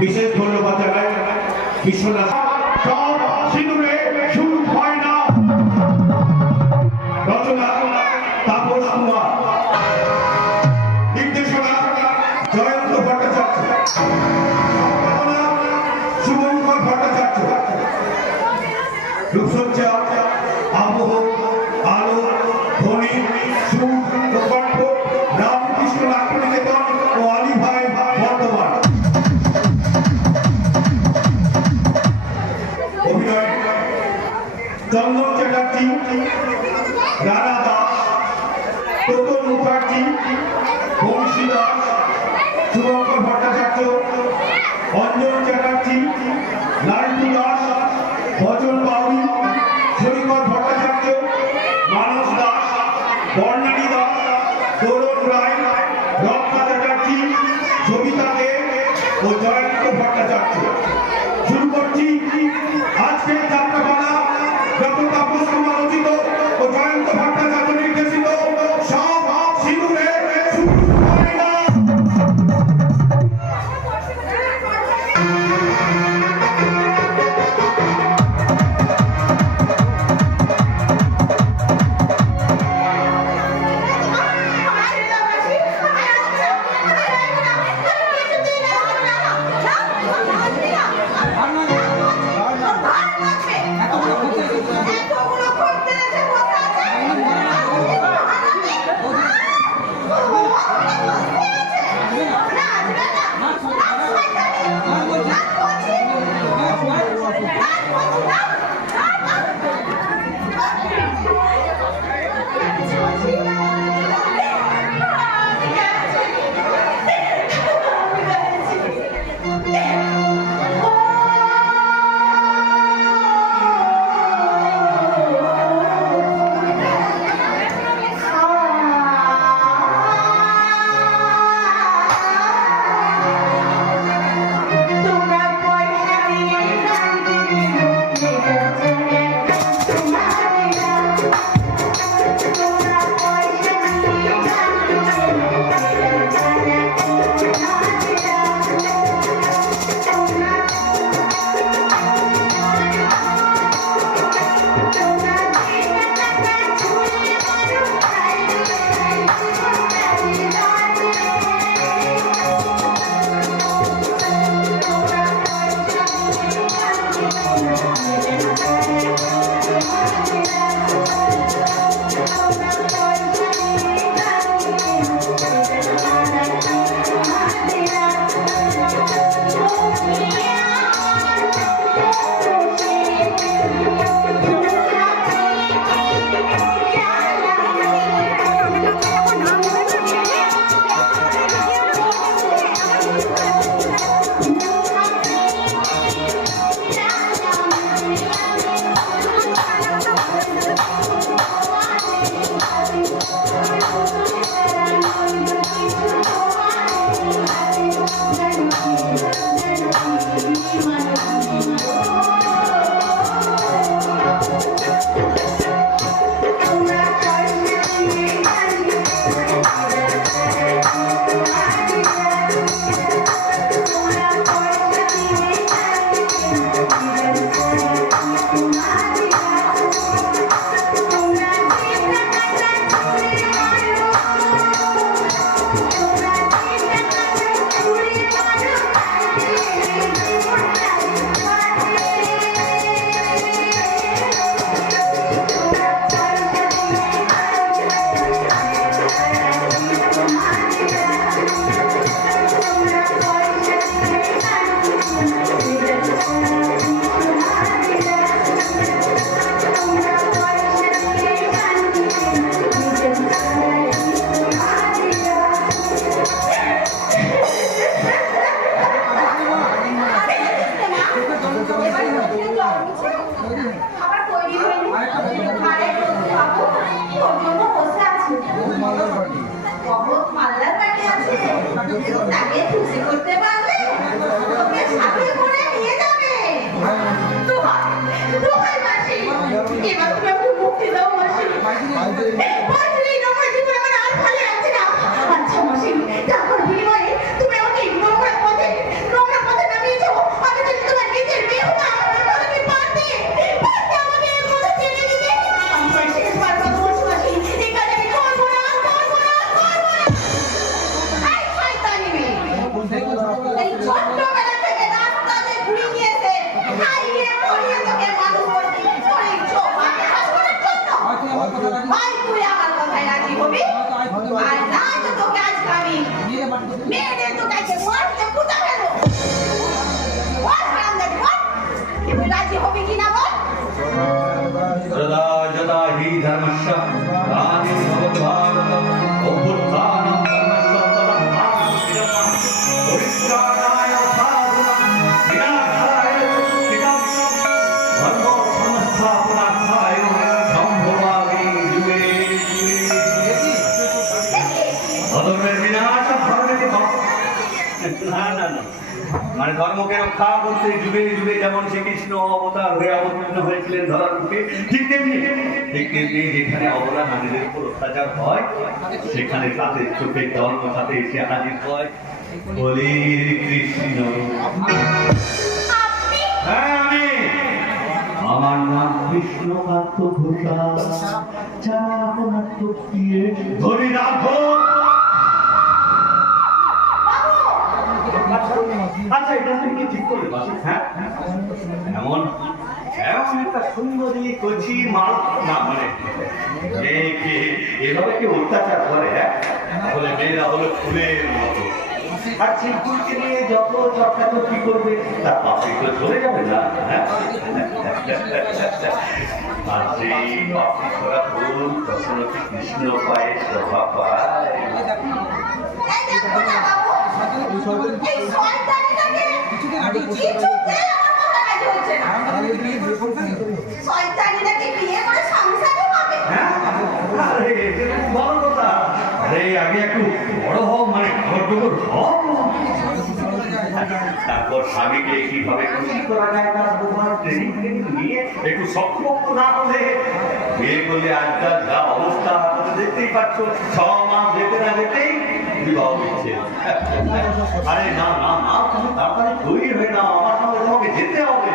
বিশেষ ধন্যবাদ জানাই বিশ্বনাথ। সব সিঁদুরে সুর হয় না। রচনা তাপস কুমার, নির্দেশনা জয়ন্ত ভট্টাচার্য, সম্পাদনা শুভঙ্কর ভট্টাচার্য, রূপসজ্জা আবহ আলো ধ্বনি সুর ও কণ্ঠ রামকৃষ্ণ নাট্যনিকেতন ও আলী ভাই বর্ধমান। অভিনয় চন্দন চ্যাটার্জি, রানা দাস, তোতন মুখার্জি, বংশী দাস, শুভঙ্কর ভট্টাচার্য, অঞ্জন চ্যাটার্জি, লালটু দাস, ভজন বাউরি, শরীকর ভট্টাচার্য, মানস দাস, বর্ণালী দাস, তরুণ রায়, রত্না চ্যাটার্জি, সবিতা দে ও জয়ন্ত ভট্টাচার্য। শুরু করছি আজকের যাত্রাপালা ডক্টর তাপস কুমার রচিত ও জয়ন্ত ভট্টাচার্য নির্দেশিত সব সিঁদুরে সুর হয় না। তাকে খুশি করতে পারলে তোকে সাথে করে নিয়ে যাবে। দোহাই মাসি, এবার তুমি আমাকে মুক্তি দাও মাসি। মাসি, আমার জীবন আমার আর ভালো আর না তো তোকে আজকে আমি মেরে তোকে আজকে মারতে পুঁতা ফেলো। বল হারামজাদি বল, তুই রাজি হবি কিনা বল? যদা যদা হি ধর্মস্য গ্লানির্ভবতি অভ্যুত্থানম ধর্মস্য তদাত্মানমুত্থিতম পরিত্রাণায় সাধুনাং বিনাশায় দুষ্কৃতম ধর্ম সংস্থাপনার্থায় সম্ভবামি যুগে যুগে। অধর্মের বিনাশ ধর্মের না না না, মানে ধর্মকে রক্ষা করতে যুগে যুগে যেমন শ্রীকৃষ্ণ অবতার হয়ে অবতীর্ণ হয়েছিলেন ধরার মুখে, ঠিক তেমনি যেখানে অবলা নারীদের উপর অত্যাচার হয় সেখানে তাদের চোখের ধর্ম সাথে এসে হাজির হয়। বলি কৃষ্ণ। হ্যাঁ আমি, আমার নাম কৃষ্ণকান্ত ঘোষাল, যারা আপনার চোখ দিয়ে ধরে রাখো। আচ্ছা এটা তুমি কি ঠিক করলে বাসু? হ্যাঁ এমন এমন একটা সুন্দরী কচি মাল না, মানে মেয়েকে এভাবে কি অত্যাচার করে? তাহলে মেয়েরা হলো ফুলের মতো, আর চিরকুলকে নিয়ে যত চর্চা কি করবে তার পাপে তো চলে যাবে না। হ্যাঁ আর সেই পাপি করা ফুল তখন অতি কৃষ্ণ পায়ে শোভা পায়। এই দেখো না বাবু, এই শয়তানিটাকে কিছুতে আমার মাথা কাজ হচ্ছে না। শয়তানিটাকে বিয়ে করে সংসারে হবে। হ্যাঁ আরে এটা খুব বড় কথা। আরে আগে একটু বড় হও, মানে ঘর হও, তারপর স্বামীকে কিভাবে খুশি করা যায় তার তোমার ট্রেনিং নিয়ে একটু শক্ত না হলে বিয়ে করলে আজকাল যা অবস্থা দেখতেই পাচ্ছ, 6 মাস যেতে না যেতেই বিবাহ দিচ্ছে। আরে না না না, তুমি তাড়াতাড়ি তৈরি হয়ে নাও, আমার সঙ্গে তোমাকে যেতে হবে।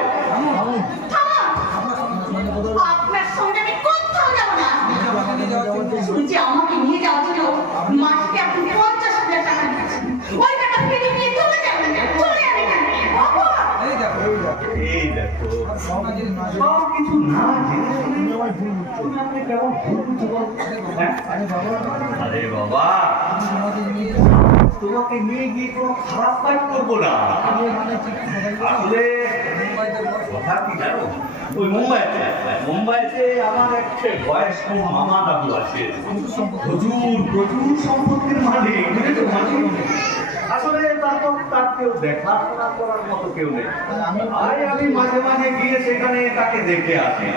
আপনার সঙ্গে আমি কোথাও যাব না। শুনছি আমাকে নিয়ে যাওয়ার জন্য মাসকে আপনি 50,000 টাকা দিচ্ছেন। ওই টাকা ফিরে নিয়ে চলে যাবেন না, চলে যাবেন না। এই দেখো সব কিছু না জেনে শুনে তুমি আপনি কেমন ভুল বুঝতে বলছেন? আরে বাবা তোমাকে নিয়ে গিয়ে কোনো খারাপ কাজ করবো না। আসলে কথা কি জানো, ওই মুম্বাইতে আমার একটা বয়স্ক মামা দাদু আছে, প্রচুর সম্পত্তির মালিক, বুঝেছো? আসলে তারপর তার কেউ দেখাশোনা করার মতো কেউ নেই। আমি মাঝে মাঝে গিয়ে সেখানে তাকে দেখে আসি।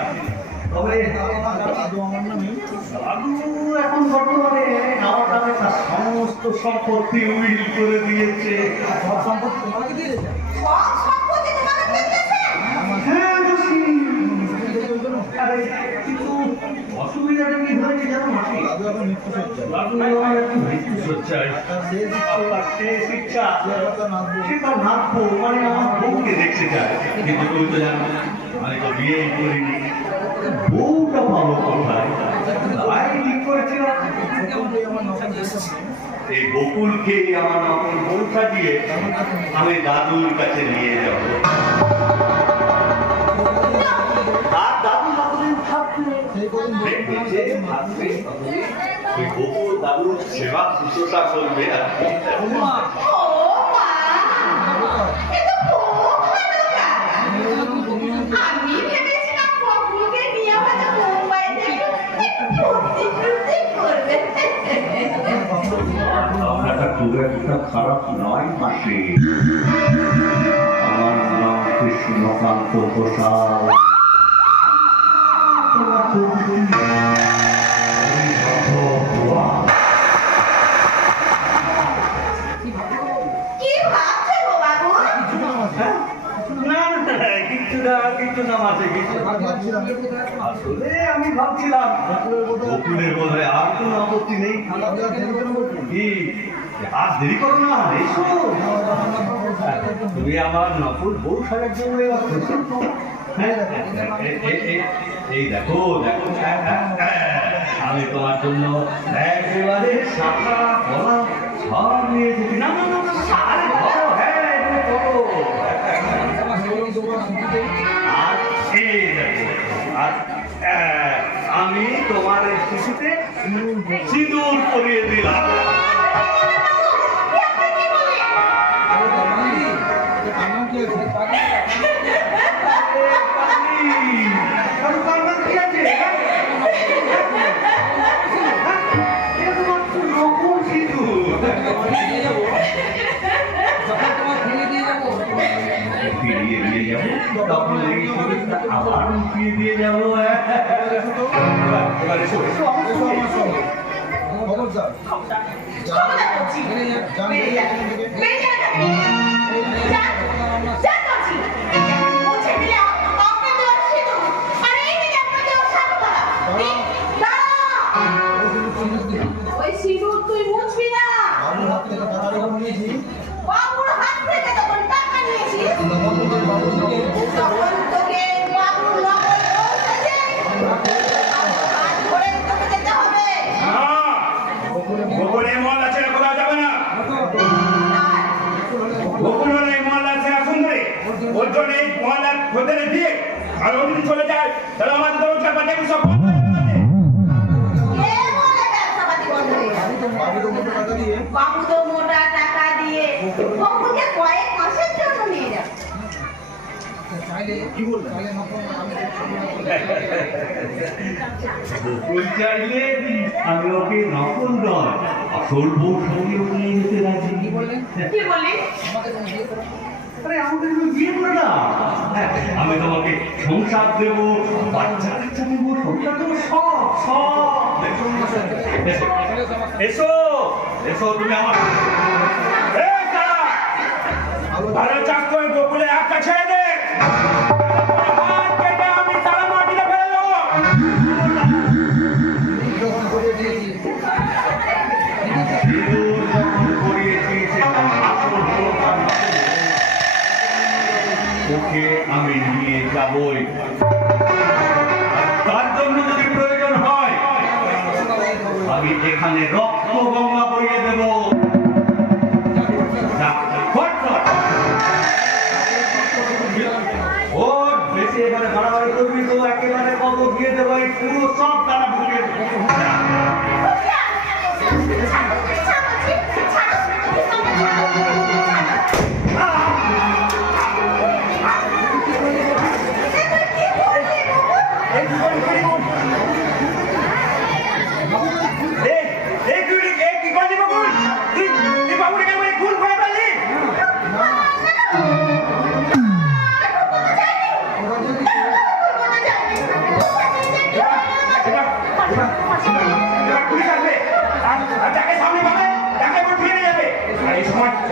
তবে দাদু এখন বর্তমানে আমার নামে তার সমস্ত সম্পত্তি উইল করে দিয়েছে। সব সম্পত্তি তোমাকে দিয়েছে? হ্যাঁ বুঝি। আরে কিন্তু অসুবিধাটা কি হয়েছে জানো মাসি? দাদু আমার একটু মৃত্যুশয্যায়। আপনার শেষ ইচ্ছা সে তার নাতবো, মানে আমার বউকে দেখতে চায়। কিন্তু তুমি তো জানো আমি তো বিয়েই করিনি, বউটা পাবো কোথায়? তাই ঠিক করেছিলাম এই বকুলকে আমার নতুন বউ সাজিয়ে আমি দাদুর কাছে নিয়ে যাব। আর দাদু যতদিন থাকবে বেঁচে থাকবে, ওই বকুল দাদুর সেবা শুশ্রূষা করবে। আর ও মা, এ তো খুব ভালো কাজ। আমি ভেবেছিলাম বকুলকে নিয়ে হয়তো মুম্বাইতে একটু ফুর্তি করবে। ভাবনাটা খুব একটা খারাপ নয় মাসি। আমার নাম কৃষ্ণকান্ত ঘোষাল। কি ভাবছো গো বাবু? কিছু না মাসে কিছু। আসলে আমি ভাবছিলাম বকুলের বোধ হয় আর কোনো আপত্তি নেই। কি আর দেরি করো না, এসো। তুমি আমার নকল বউ সাজার জন্য এই দেখো দেখো, আমি তোমার জন্য একেবারে শাখা কলা সব নিয়ে এসেছি। না না না না, আরে ধরো, হ্যাঁ এগুলো করো। আর এই দেখো, আর আমি তোমার এই শিশুতে সিঁদুর পরিয়ে দিলাম। আবার ফিরিয়ে দিয়ে যাবো। এবারে ওই সিঁদুর তুই মুছবি না। বাবুর হাত থেকে তখন টাকা নিয়েছিস, তখন তোকে বাবুর নকল বলতেছে হাত ধরে তোকে যেতে হবে। গোপনে মল আছে না, কোথাও যাবে না। গোপনে মল আছে সুন্দরী, ওর জন্য এই মহল্লার ভেতরে দিয়ে আর ও যদি চলে যায় তাহলে আমাদের তো রোজগার পাচ্ছে সব বন্ধ হয়ে যাবে। কে বলে ব্যবসাপাতি বন্ধ হয়ে যাবে? বাবু তো মোটা টাকা দিয়ে বকুলকে কয়েক মাসের জন্য নিয়ে যাবে। বকুল চাইলে আমি ওকে নকল নয় আসল বউ সঙ্গে নিয়ে যেতে রাজি। কি বললি? আরে আমাকে তুমি বিয়ে করে না, আমি তোমাকে সংসার দেবো, বাচ্চা কাচ্চা দেবো, সংসার দেবো, সব সব। এসো এসো তুমি আমার এই তারা, ভালো চাষ করে গোকুলে একটা ছেড়ে দে, হাত কেটে আমি তারা মাটিতে ফেলে দেবো। সিঁদুর যখন পরিয়েছি সেটা আসল হলো তার নকল। ওকে আমি নিয়ে যাবই, তার জন্য যদি প্রয়োজন হয় আমি এখানে রক্ত গঙ্গা বইয়ে দেব। ওর বেশি এবারে বাড়াবাড়ি করবি তো একেবারে কত দিয়ে দেবো, এই পুরো সব তারা ঢুকিয়ে দেবো।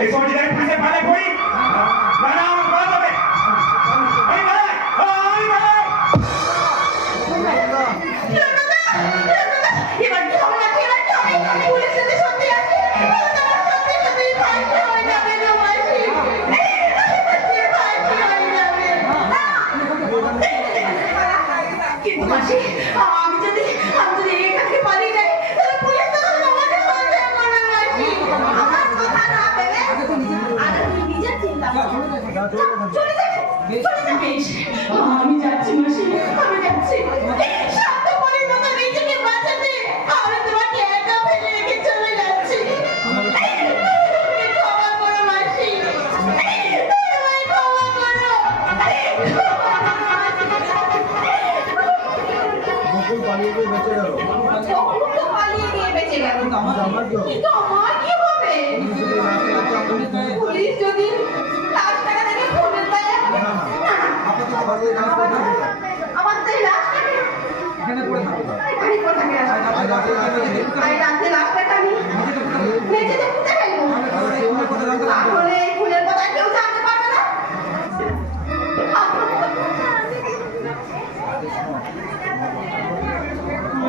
এই সময় যদি আমি পুলিশের পালে পড়ি, না না আমার বলা যাবে। আমি পালাই, আমি পালাই। এবার কি হবে? এবার কি হবে? পুলিশ যদি সত্যি আসে সত্যি সত্যি ফাঁসি হয়ে যাবে না মাসি, ফাঁসি হয়ে যাবে। কিন্তু মাসি আমি যদি এখান থেকে পালিয়ে যাই তাহলে পুলিশ তো আমাকে সন্দেহ করবে মাসি। আমার কথা না ভেবে আগে তুই নিজের চিন্তা কর। চলে যা বেশ, আমি যাচ্ছি মাসি, আমি যাচ্ছি। স্বার্থপরের মতো নিজেকে বাঁচাতে আমি তোমাকে একা ফেলে রেখে চলে যাচ্ছি। ক্ষমা করো মাসি, তোমায় ক্ষমা করো। বকুল পালিয়ে গিয়ে বেঁচে গেল। বকুল তো পালিয়ে গিয়ে বেঁচে গেল, কিন্তু আমার কি হবে? পুলিশ যদি লাশটাকে দেখে ফোনের দেয়, আপাতত বাড়িয়ে কাজ করে থাকবে। আমার তো এই লাশটাকে এখানে পড়ে থাকবে। এখানে কোথায় আজ রাতে আর রাতে লাশটাকে আমি মেঝেতে পুঁতে ফেলবো। তাহলে এই ফুলের কথা কেউ জানতে পারবে না।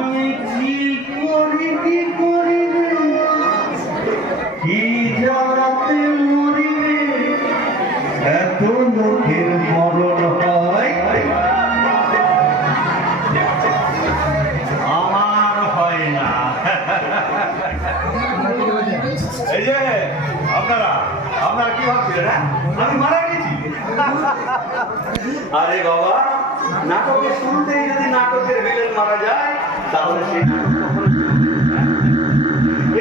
আমি কি করি কি করি রে, কি জ্বালাতে মরি রে, এত লোকের মরণ হয় আমার হয় না। এই যে আপনারা কি ভাবছিলেন? আমি মারা গেছি? আরে বাবা, নাটকের শুরুতেই যদি নাটকের ভিলেন মারা যায় তাহলে সেই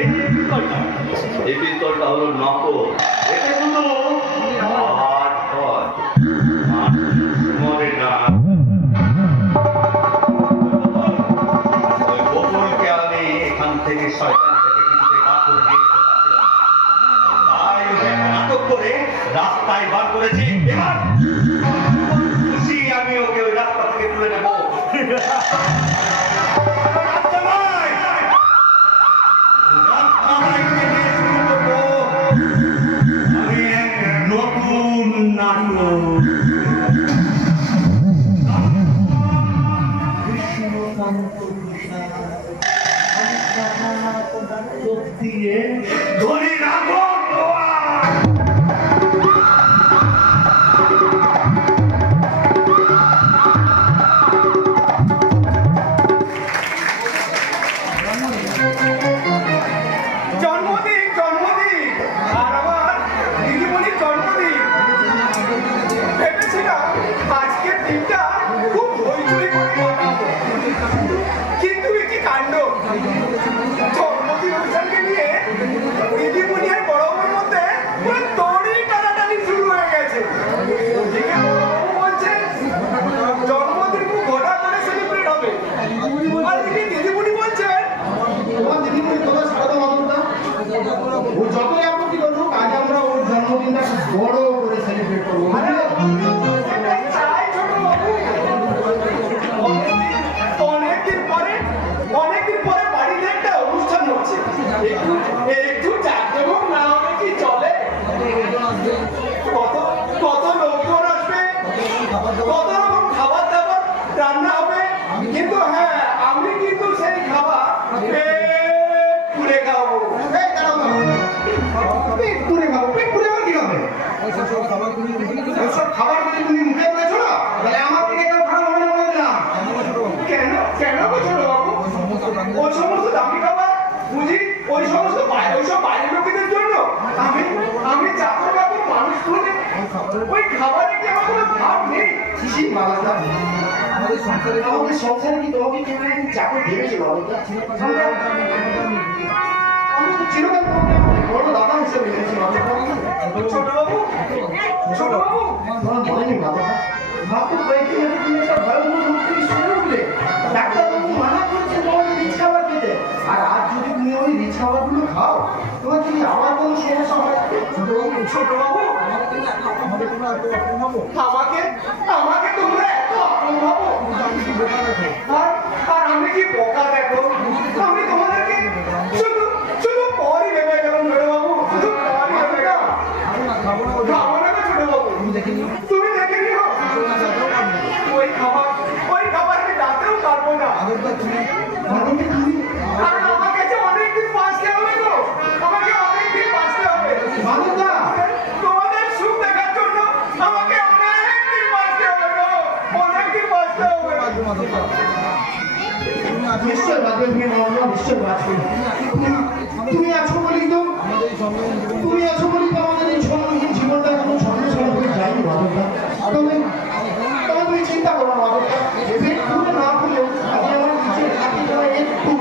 এই যে পিস্তলটা, এই পিস্তলটা হলো নকল। এটা শুধু আওয়াজ হয়, মরে না। ওই গোপনকে আমি এখান থেকে শয়তান থেকে কিছুতে কাপড় দিয়ে তাই ওকে নাটক করে রাস্তায় বার করেছি। এবার খুশি আমি ওকে ওই রাস্তা থেকে তুলে নেবো। আমি এক নতুন নাটক দিয়ে ধরে রাখো। জন্মদিন জন্মদিন আর আমার দিদিমণির জন্মদিন। ভেবেছিলাম আজকের দিনটা খুব হইচই করে কাটাবো, কিন্তু কি কাণ্ড! জন্মদিন অনুষ্ঠানকে নিয়ে দিদিমণি আর বড়বাবুর মধ্যে পুরো দড়ি টানাটানি শুরু হয়ে গেছে। ওদিকে বড়বাবু বলছে জন্মদিন খুব ঘটা করে সেলিব্রেট হবে, আর এদিকে দিদিমণি বলছেন তোমার দিদিমণি তোমার সারদা মাধবটা ও যতই আপত্তি করুক, আজ আমরা ওর জন্মদিনটা বড় করে সেলিব্রেট করবো। সেটাই চাই ছোটবাবু। অনেকদিন পরে বাড়িতে একটা অনুষ্ঠান হচ্ছে, একটু জাঁকজমক না হলে কি চলে? কত লোকজন আসবে, কত রকম খাবার দাবার রান্না হবে, কিন্তু হ্যাঁ আমি কিন্তু সেই খাবার পেট পুড়ে খাবো। এই দাঁড়াও দাঁড়াও। পেট পুড়ে খাবো? পেট পুড়ে আবার কি হবে? ওইসব খাবার যদি তুমি মুখে রয়েছো না, তাহলে আমার থেকে কেউ খারাপ হবে না বলে দিলাম। কেন গো ছোটবাবু? ওই সমস্ত দামি খাবার বুঝি ওইসব বাইরের লোকেদের জন্য? আমি চাকর বাবুর মানুষ বলে ওই খাবারে কি আমার কোনো ভাব নেই? শিশি বাবাটা আমাদের সংসারে কি তোমাকে কেউ একদিন চাকর ভেবেছে বাবাটা? আমি তো চিরকাল তোমাকে বড় দাদা হিসেবে ভেবেছি বাবাটা। ছোটবাবু তোমার মনে নেই বাবাটা? মাত্র কয়েকদিন আগে তুমি একটা ভয়াবহ রোগ থেকে শুনে উঠলে। ডাক্তারবাবু মানা করছে তোমাকে রিচ খাবার খেতে, আর আজ যদি তুমি ওই রিচ খাবারগুলো খাও, তোমার যদি আবার কোনো সমস্যা হয়। ছোটবাবু আমাকে তোমরা এত আপন ভাবো, আর আমি কি বোকা দেখো? আমি তোমাদেরকে শুধু পরই ভেবে গেলাম ছোটবাবু, শুধু পরই ভেবে গেলাম। খাবো না গো ছোটবাবু, তুমি দেখে নিও। ওই খাবার আমি রাতেও পারবো না, কারণ আমাকে যে অনেকদিন বাঁচতে হবে গো, আমাকে অনেকদিন বাঁচতে হবে। মানবদা, তোমাদের সুখ দেখার জন্য আমাকে অনেকদিন বাঁচতে হবে গো, অনেকদিন বাঁচতে হবে। নিশ্চয় বাঁচবে তুমি মানবদা, নিশ্চয় বাঁচবে। তুমি আছো বলেই তো আমাদের এই স্বর্ণহীন জীবনটা কোনো স্বর্ণহীন হয়ে যায়নি মানবদা। তবে তুমি চিন্তা করো না মানবদা, পেট পুরো না খুলেও আমি আমার নিজের হাতে করে একটু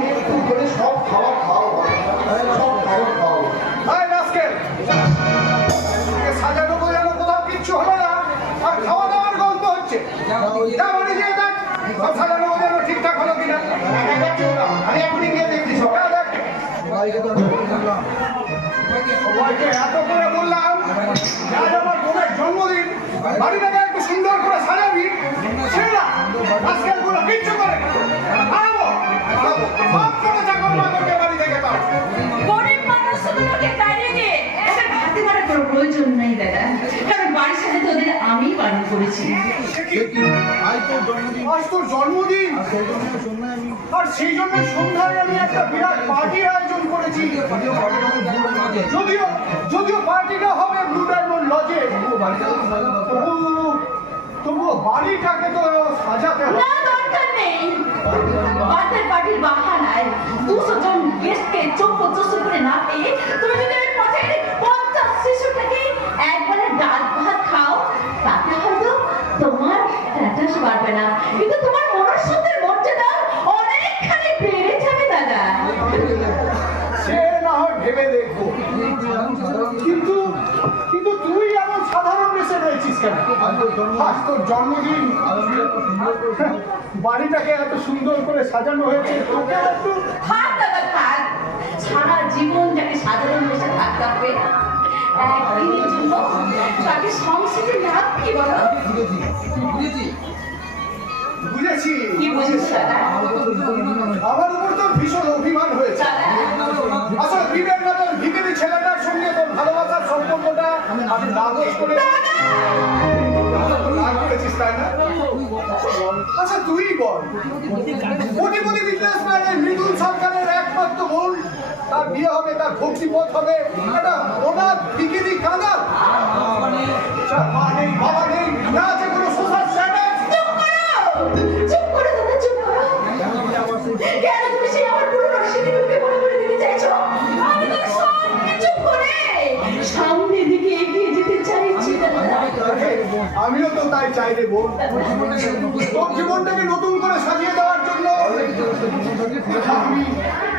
করে সব খাবার খাও, সব খাবার খাও। এই রাস্কেল, সাজানো গোজানো কোথাও কিচ্ছু হলো না, আর খাওয়া দাওয়ার গল্প হচ্ছে। যেমনই যে দেখ সব সাজানো গোজানো ঠিকঠাক হলো কিনা। আমি এখনই গিয়ে দেখছি সব। সবাইকে এত করে বললাম আজ আমার বোনের জন্মদিন, বাড়িটাকে একটু সুন্দর করে সাজাবি, সেটা আজকাল গুলো কিচ্ছু করে আনাবো সব করে চাকর মাকড়কে বাড়ি থেকে তাও। গরিব মানুষগুলোকে তাড়িয়ে দিয়ে এদের হাতে মারার কোনো প্রয়োজন নেই দাদা, কারণ বাড়ির সাথে তোদের আমি পালন করেছি। আজ তোর জন্মদিন, আর সেই জন্য সন্ধ্যায় আমি একটা বিরাট পার্টির আয়োজন করেছি। যদিও পার্টিটা হবে ব্লু ডায়মন্ড লজে, তবুও বাড়িটাকে তো সাজাতে হবে। না, দরকার নেই। বার্থডে পার্টির বাহানায় 200 জন গেস্টকে চোখ করে না পেয়ে তুমি যদি ওই পথের 50 শিশুটাকে একবারে ডাল ভাত খাও, তাতে হয়তো তোমার স্ট্যাটাস বাড়বে না, কিন্তু তোমার মনুষ্যত্বের মর্যাদা অনেকখানি হয় ভেবে দেখবো। কিন্তু কিন্তু তুই এমন সাধারণ দেশে রয়েছিস কেন? আজ তোর জন্মদিন, বাড়িটাকে এত সুন্দর করে সাজানো হয়েছে, তোকে একটু থাক দাদা থাক, সারা জীবন যাকে সাধারণ দেশে থাকতে হবে, একদিনের জন্য তাকে সংস্কৃতি লাভ কি বলো? বুঝেছি। কি বুঝিস দাদা? আমার উপর তোর ভীষণ অভিমান হয়েছে। আসলে বিবেক মতন ভিখারি ছেলেটার সঙ্গে তোর ভালোবাসার সম্পর্কটা আমি নাকচ করে রাগ করেছিস, তাই না? আচ্ছা তুই বল, কোটিপতি বিজনেসম্যানের মৃদুল সরকারের একমাত্র বোন, তার বিয়ে হবে, তার ভক্তিপথ হবে, একটা ওনার ভিখারি কাঙাল, যার মা নেই, বাবা নেই, না আছে কোনো সোশ্যাল স্ট্যাটাস। চুপ করো দাদা, চুপ করো। কেন তুমি সেই আমার পুরনো স্মৃতিগুলোকে মনে করে দিতে চাইছো? আমি তো সব কিছু করে সামনের দিকে এগিয়ে যেতে চাইছি দাদা। আমিও তো তাই চাই রে বোন, তোর জীবনটাকে নতুন করে সাজিয়ে দেওয়ার জন্য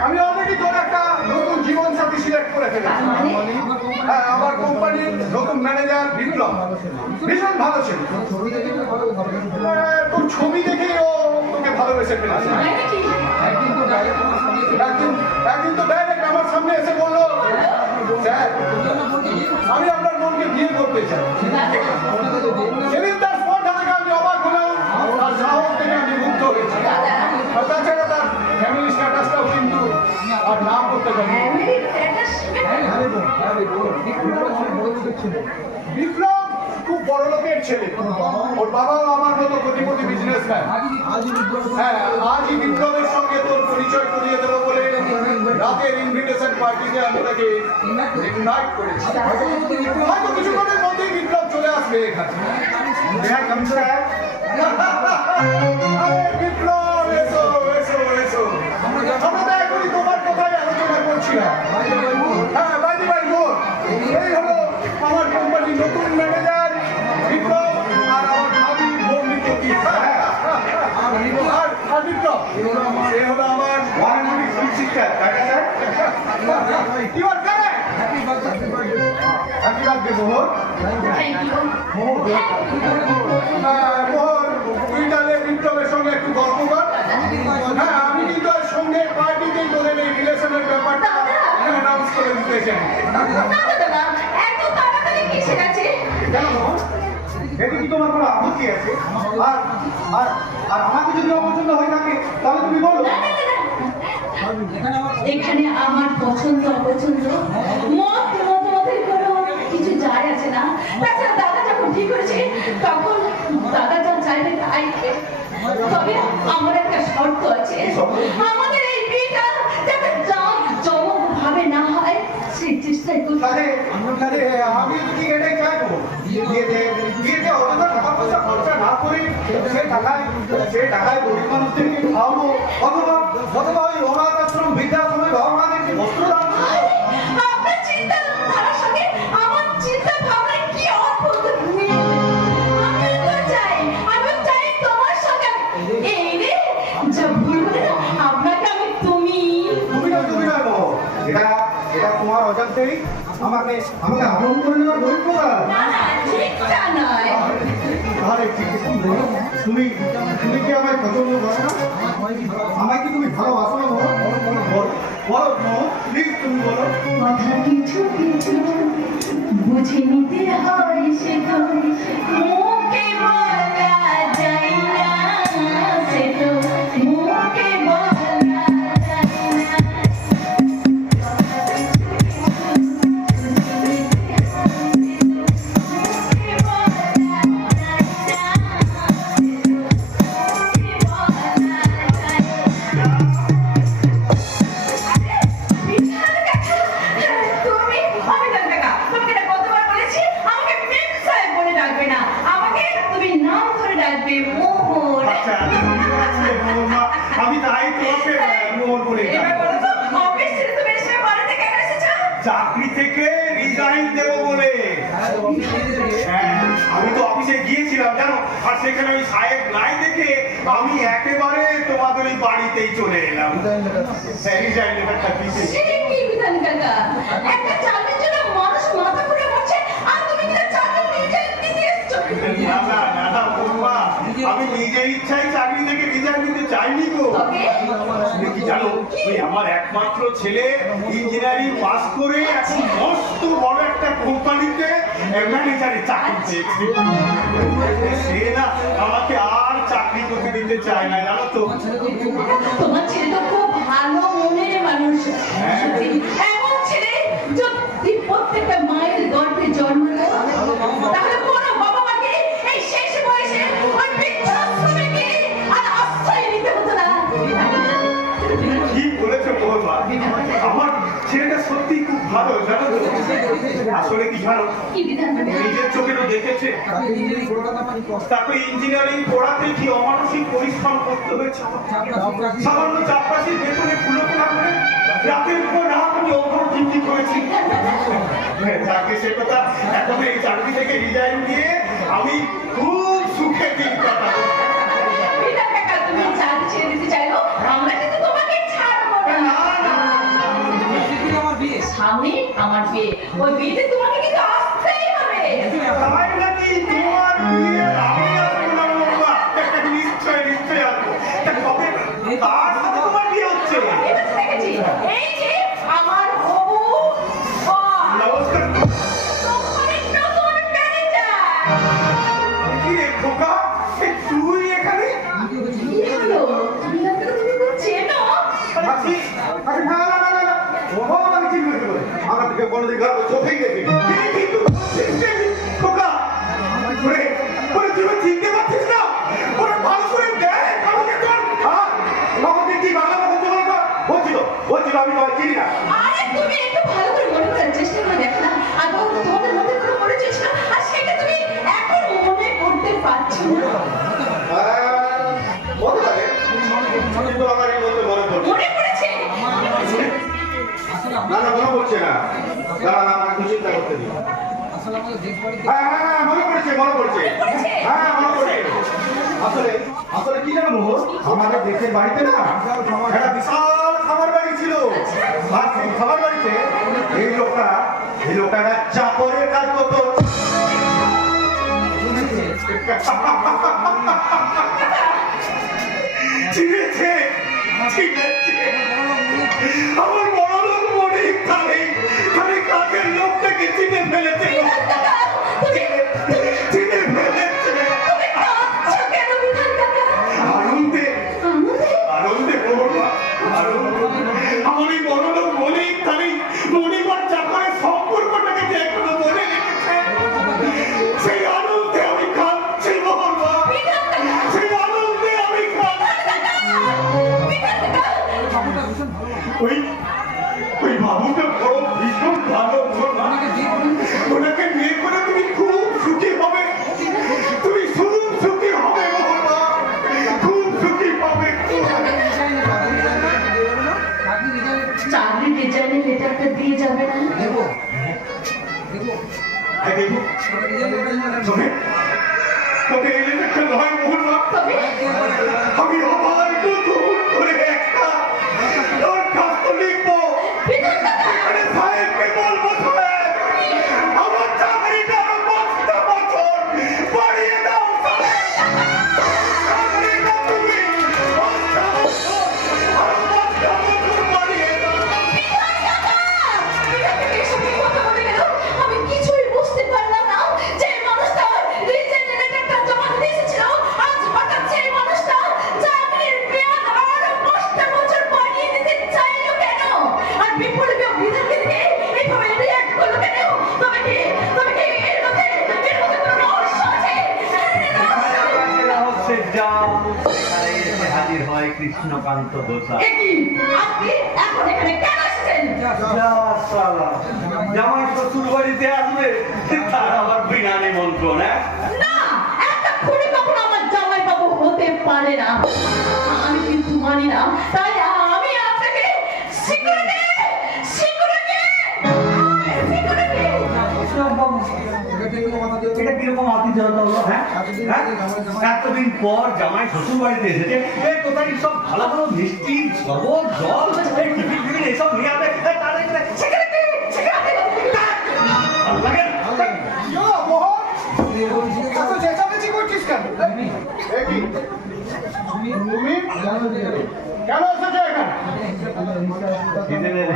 আমি অলরেডি তোর একটা নতুন জীবন সাথী সিলেক্ট করে ফেলেছি। হ্যাঁ, আমার কোম্পানির নতুন ম্যানেজার বিপ্লব ভীষণ ভালো ছিল। তোর ছবি দেখেই ও তোকে ভালোবেসে ফেলেছে। তাই নাকি? একদিন তো ডাইরেক্ট আমার সামনে এসে বললো, স্যার আমি আপনার বোনকে বিয়ে করতে চাই। সেদিন তার স্পর্ধা থেকে আমি অবাক হলাম, তার সাহস থেকে আমি মুগ্ধ হয়েছি। আর তাছাড়া তার ফ্যামিলি স্ট্যাটাসটাও কিন্তু আর না করতে পারি। বিপ্লব খুব বড় লোকের ছেলে, ওর বাবাও আমার মতো কোটিপতি বিজনেসম্যান। হ্যাঁ, আজই বিপ্লবের সঙ্গে তোর পরিচয় করিয়ে দেবো বলে রাতের ইনভিটেশন পার্টিতে আমি তাকে ইনভাইট করেছি। হয়তো কিছুক্ষণের মধ্যেই বিপ্লব চলে আসবে এখানে। আরে বিপ্লব, এসো এসো এসো। আমরা তো এখনই তোমার কথাই আলোচনা করছিলাম। হ্যাঁ, বাই বাই বোন, এই হলো আমার কোম্পানির নতুন ম্যানেজার বিপ্লব, আর আমার ভাবি বর্ণিতী। আর বিপ্লব, এ হলো আমার ওয়ারেন্টি শিক্ষক। You are correct. Happy birthday, মোহন। মোহন, তুই তাহলে বিপ্লবের সঙ্গে একটু গল্প কর। হ্যাঁ, আমি কিন্তু আর সঙ্গে পার্টিতেই তোদের এই রিলেশনের ব্যাপারটা অ্যানাউন্স করে দিতে চাই। না দাদা, এত তাড়াতাড়ি কিসে গেছে? কেন মোহন, এতে কি তোমার কোনো আপত্তি আছে? আর আর আর আমাকে যদি অপছন্দ হয়ে থাকে তাহলে তুমি বলো। না, না, না, না। এখানে আমার পছন্দ অপছন্দ মতের কোনো কিছু যায় আছে না। তাছাড়া দাদা যখন ঠিক করেছে তখন দাদা যা চাইবে তাই। তবে আমার একটা শর্ত আছে, আমাদের এই বিয়েটা যাতে জমক ভাবে না হয় সেই চেষ্টাই করতে হবে। তাহলে আমি কি এটাই চাইবো, বিয়েতে অযথা টাকা পয়সা খরচা না করে সে টাকায় গরিব মানুষদেরকে খাওয়াবো, অথবা ওই অনাথ আশ্রম বৃদ্ধাশ্রমে বাবা মাদেরকে বস্ত্র দান করবো। আপনার চিন্তাধারার সঙ্গে আমার চিন্তা ভাবনার কি অদ্ভুত মিল। আমিও চাই তোমার সঙ্গে এই রে যা ভুল বলে না, আপনাকে আমি তুমি নয় বাবা, এটা তোমার অজান্তেই আমাকে আহরণ করে নেওয়ার বৈধতা। না না ঠিকটা নয়। আরে ঠিক আছে, তুমি কি আমায় পছন্দ করো না? আমায় কি তুমি ভালোবাসো না? বলো প্লিজ, তুমি বলো। কথা কিছু কিছু বুঝে নিতে হয়, সে তো মুখে বলা যায় না, সে তো মুখে বলা যায় না। আচ্ছা, আমি তাই তোমাকে মোহন বলে চাকরি থেকে রিজাইন দেবো বলে। হ্যাঁ, আমি তো অফিসে গিয়েছিলাম জানো, আর সেখানে ওই সাহেব নাই দেখে আমি একেবারে তোমাদের ওই বাড়িতেই চলে এলাম। রিজাইন লেটারটা দিতে। টাকা। একটা চাকরির জন্য মানুষ মাথা ঘুরে মরছে, আর তুমি কিনা চাকরি নিজে দিতে এসছো। না বৌমা, আমি নিজের ইচ্ছায় চাকরি থেকে রিজাইন দিতে চাইনি গো। তবে তুমি কি জানো, ওই আমার একমাত্র ছেলে ইঞ্জিনিয়ারিং পাস করে এখন মস্ত বড় একটা কোম্পানিতে ম্যানেজারের চাকরি পেয়েছে। সে না আমাকে আর চাকরি করতে দিতে চায় না, জানো তো। তোমার ছেলে তো খুব ভালো মনের মানুষ। সত্যি, এমন ছেলে যদি প্রত্যেকটা মায়ের গর্ভে জন্ম দেয়, তাহলে কোনো বাবা মাকে এই শেষ বয়সে ওই বৃদ্ধাশ্রমে গিয়ে আর আশ্রয় নিতে হতো না। কি বলেছো বৌমা, আমার ছেলেটা সত্যি খুব ভালো, জানো তো। আসলে কি জানো, কি বিধান? নিজের চোখে তো দেখেছে, তাকে ইঞ্জিনিয়ারিং পড়াতে কি অমানসিক পরিশ্রম করতে হয়েছে। সামান্য চাপরাশির বেতনে ফুলকোনা করে রাতের পর রাত আমি অভর ডিউটি করেছি। যাকে সে কথা, এখন এই চাকরি থেকে রিজাইন দিয়ে আমি খুব সুখে দিন কাটাবো। বিধান কাকা, তুমি চাকরি ছেড়ে দিতে চাইলো, আমরা কিন্তু তোমাকে ছাড়বো না। সামনে আমার বিয়ে, ওই বিয়েতে তোমাকে কিন্তু আসতেই হবে। তাই নাকি তোমার বিয়ে আমি আসবো না বৌমা? নিশ্চয় নিশ্চয় আসবো। তা কবে, কার সাথে তোমার বিয়ে হচ্ছে? ঠিক আছে, দেখেছি। এই যে আমার হবু বর, নমস্কার। কোম্পানির নতুন ম্যানেজার। কি রে খোকা, এই তুই এখানে? কি হলো? তুমি আমাকে চেনো? আছি। আরে না না না না না, ও আমাকে কি বলতে পারে? আমরা তোকে কোনোদিন ঘর চোখেই দেখি। কিন্তু খোকা, ওরে ওরে তুই চিনতে পারছিস না? ওরে ভালো করে দেখ আমাকে তোর। হ্যাঁ, আমাকে কি বাংলা কথা বলবো? বলছিল আমি তোমায় চিনি না। আরে তুমি একটু ভালো করে মনে করার চেষ্টা করে দেখো না। আর তোমাদের মধ্যে কোনো পরিচয় ছিল, আর সেটা তুমি এখন মনে করতে পারছো না। বলতে পারে, কিন্তু আমার এই বলতে মনে পড়ছে। মনে পড়েছে? না না, মনে পড়ছে না। দাঁড়া না, আমাকে চিন্তা করতে দিন। হ্যাঁ, মনে পড়ছে। হ্যাঁ, মনে পড়ছে। আসলে আসলে কি জানো মোহন, আমাদের দেশের বাড়িতে না একটা বিশাল খামার বাড়ি ছিল। আর সেই খামার বাড়িতে এই লোকটা একটা চাকরের কাজ করতো। চিনেছে, চিনেছে। আমার বড় লোক মনে খালি খালি কাজের লোকটাকে চিনে ফেলেছে। চিনে ফেলেছে। কাঁদছো কেন বিধান কাকা? আনন্দে আনন্দে? আনন্দে বলবা, আনন্দে। আমার এই বড় লোক মনে খালি মনিবার চাকরের সম্পর্কটাকে যে এখনো মনে রেখেছে। সেই আনন্দে আমি কাঁদছি বলবা, বিধান কাকা! সেই আনন্দে আমি কাঁদছি। বিধান কাকা! ওই ওই বাবুটা বড় ভীষণ ভালো বলবা। ওনাকে বিয়ে করে তুমি খুব সুখী হবে, তুমি খুব সুখী হবে বলবা, খুব সুখী হবে। চাকরির রিজাইনের লেটারটা দিয়ে যাবে না? এই দেখো, তবে তবে এই লেটারটা নয় বলবা, তবে আমি আবার নতুন করে একটা দরখাস্ত লিখবো। বিধান কাকা! এখানে সাহেবকে বলবো, সাহেব আমার চাকরিটা আরো 5টা বছর বাড়িয়ে দাও। চাকরিটা তুমি 5টা বছর, আরো 5টা বছর বাড়িয়ে দাও। বিধান কাকা! বিধান কাকা এসব কি কথা বলে গেল? আমি কিছুই বুঝতে পারলাম না যে মানুষটা রিজাইনের লেটারটা জমা দিতে এসেছিল, আজ হঠাৎ সেই মানুষটা চাকরির মেয়াদ আরো 5টা বছর বাড়িয়ে দিতে চাইলো কেন? আর বিপুল বিধানকে দিয়ে এইভাবে রিঅ্যাক্ট করলো কেন? তবে কি এর মধ্যে কোনো রহস্য আছে? রহস্যের জাল এখানে এসে হাজির হয় কৃষ্ণকান্ত দোসা। এ কি? আপনি এখন এখানে কেন এসেছেন? জামাই শ্বশুর বাড়িতে আসবে, তার আবার বিনা নিমন্ত্রণ। না, একটা খুনি কখনো আমার জামাইবাবু হতে পারে না। আমি কিন্তু মানি না। তাই আমি আপনাকে সিকিউরিটি এটা কিরকম আতিথেয়তা হলো? হ্যাঁ, এতদিন পর জামাই শ্বশুর বাড়িতে এসেছে, এই কোথায় সব ভালো ভালো মিষ্টি শরবত জল টিফিন এসব নিয়ে আসবে, তাদের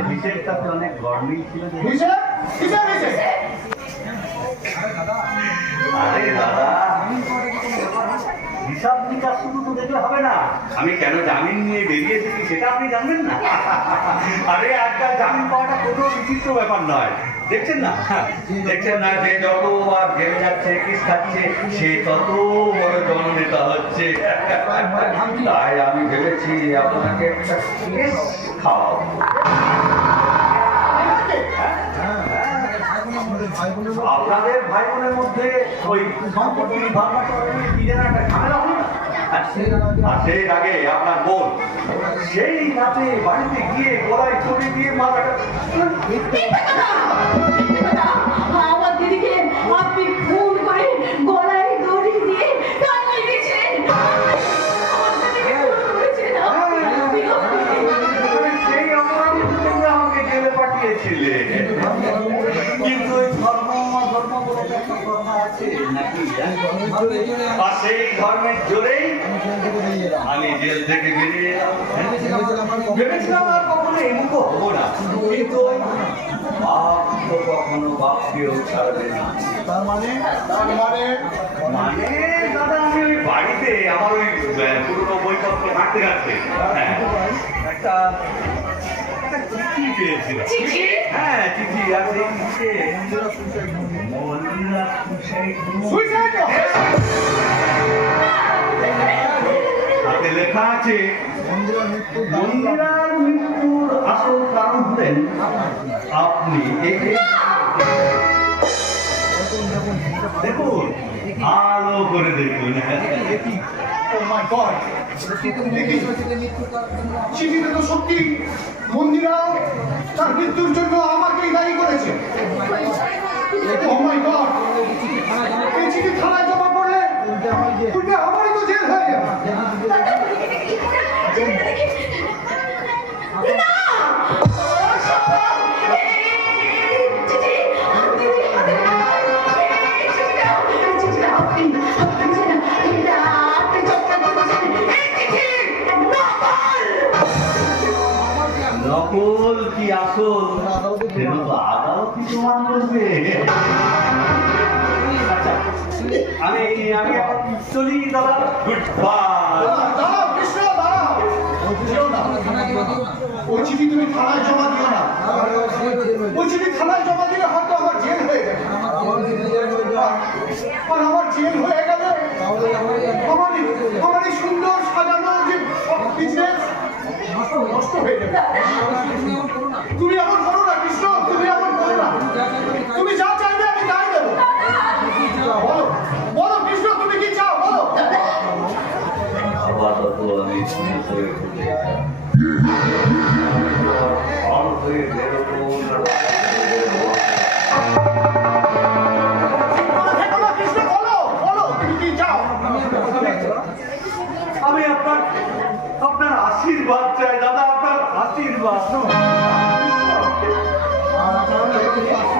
হিসেবটাতে অনেক গরমিল ছিল যে। হিসেব হিসেব হিসেব আরে দাদা, হিসাব নিকাশ শুধু তো দেখলে হবে না। আমি কেন জামিন নিয়ে বেরিয়ে এসেছি সেটা আপনি জানবেন না? আরে আজকাল জামিন পাওয়াটা কোনো বিচিত্র ব্যাপার নয়। দেখছেন না যে যত আর জেলে যাচ্ছে, কেস খাচ্ছে, সে তত বড় জননেতা হচ্ছে। তাই আমি ভেবেছি আপনাকে একটা কেস খাওয়াবো। আপনাদের ভাই বোনের মধ্যে ওই সম্পত্তির ভাবনাটা কি যেন একটা ঝামেলা হলো না? আর সেই আগে আপনার বোন সেই রাতে বাড়িতে গিয়ে গলায় চড়ে দিয়ে মাথাটা মিথ্যে কথা! মিথ্যে কথা! আমার দিদিকে আপনি খুন করে গলায় দড়ি দিয়ে টাঙিয়ে দিয়েছেন। আমার দিদিকে খুন করেছেন আপনি। সেই অপরাধের জন্য আমাকে জেলে পাঠিয়েছিলে। কিন্তু ওই ধর্ম বলে তো একটা কথা আছে নাকি? আর সেই ধর্মের জোরেই আমি জেল থেকে বেরিয়ে এলাম। ভেবেছিলাম আর কখনো এমুখ হবো না, কিন্তু ওই বাপ তো কখনো বাপকেও ছাড়বে না। মানে দাদা, আমি ওই বাড়িতে আমার ওই পুরোনো বইপত্র ঘাঁটতে হ্যাঁ একটা চিঠি পেয়েছিলাম। চিঠি? হ্যাঁ, চিঠি। আর সেই চিঠিতে মন্দিরা সুইসাইড হাতে লেখা আছে, মন্দিরার মৃত্যুর আসল কারণ হলেন আপনি। দেখুন, ভালো করে দেখুন। ও মাই গড, চিঠিতে তো সত্যি মন্দিরা তার মৃত্যুর জন্য আমাকেই দায়ী করেছে। ও মাই গড, এই চিঠি থানায় জমা পড়লে উল্টে আমারই তো জেল হয়ে যাবে। দাদা, চিঠিটা দেখি। না! অসম্ভব! এই চিঠি আমার দিদির হাতে লেখা। এই চিঠিটা আপনি জানেন, এটা আপনি চক্রান্ত করেছেন। এই চিঠি নকল কি আসল সেটা তো আদালতই প্রমাণ করবে। আচ্ছা, আমি চলি দাদা। Good bye. দাঁড়াও কৃষ্ণ, দাঁড়াও। ওই চিঠি তুমি থানায় জমা দিও না। ওই চিঠি থানায় জমা দিলে হয়তো আমার জেল হয়ে যাবে। আর আমার জেল হয়ে গেলে আমার এই সুন্দর সাজানো যে বিজনেস নষ্ট হয়ে যাবে। তুমি এমন করো না কৃষ্ণ, তুমি এমন করো না। তুমি যা চাইবে আমি তাই দেবো। বলো বলো কৃষ্ণ, তুমি কি চাও বলো। আপাতত আমি শুনে হয়ে ঘুরে ফল হয়ে বেরোবো না। কৃষ্ণ বলো বলো, তুমি কি চাও। আমি আপনার আশীর্বাদ চাই দাদা, আপনার আশীর্বাদ।